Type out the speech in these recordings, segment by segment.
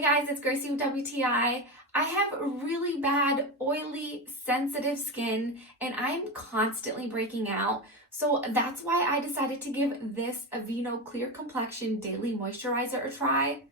Hey guys, it's Gracie with WTI. I have really bad, oily, sensitive skin and I'm constantly breaking out. So that's why I decided to give this Aveeno Clear Complexion Daily Moisturizer a try.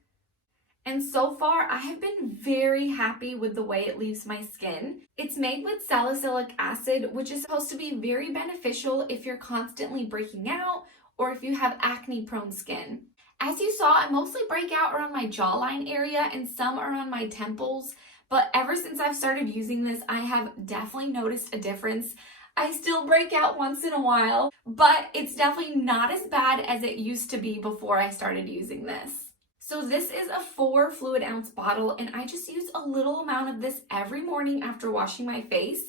And so far, I have been very happy with the way it leaves my skin. It's made with salicylic acid, which is supposed to be very beneficial if you're constantly breaking out or if you have acne-prone skin. As you saw, I mostly break out around my jawline area and some around my temples, but ever since I've started using this, I have definitely noticed a difference. I still break out once in a while, but it's definitely not as bad as it used to be before I started using this. So this is a 4 fluid ounce bottle and I just use a little amount of this every morning after washing my face.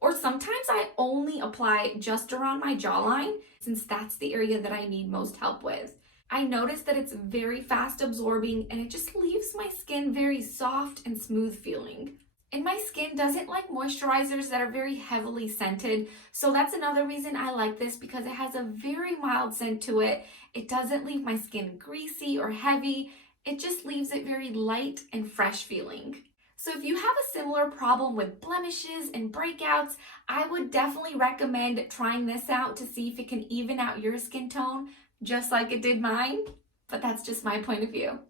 Or sometimes I only apply just around my jawline since that's the area that I need most help with. I noticed that it's very fast absorbing and it just leaves my skin very soft and smooth feeling. And my skin doesn't like moisturizers that are very heavily scented, so that's another reason I like this because it has a very mild scent to it. It doesn't leave my skin greasy or heavy. It just leaves it very light and fresh feeling. So if you have a similar problem with blemishes and breakouts, I would definitely recommend trying this out to see if it can even out your skin tone, just like it did mine. But that's just my point of view.